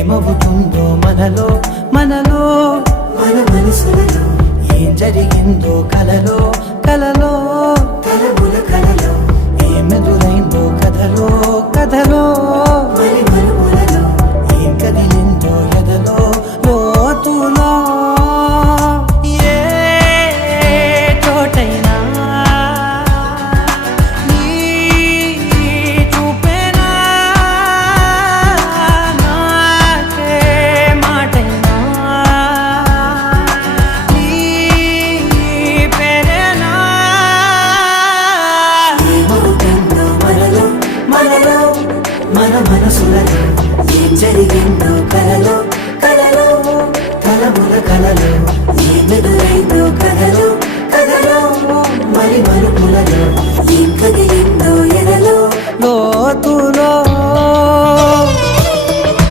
ఏమవుతుందో మనలో మనలో మన మనసులలో ఏం జరిగిందో కలలో కలలో తలముల కలలో ఏమెదురైందో కథలో కథలో మరి మరుపులలో ఏం కదిలిందో ఎదలో లోతులో ఏ చోటైనా నీ చూపేనా నాకే మాటైనా నీ పేరేనా ఏమవుతుందో మనలో మనలో మన మనసులలో ఏం జరిగిందో కలలో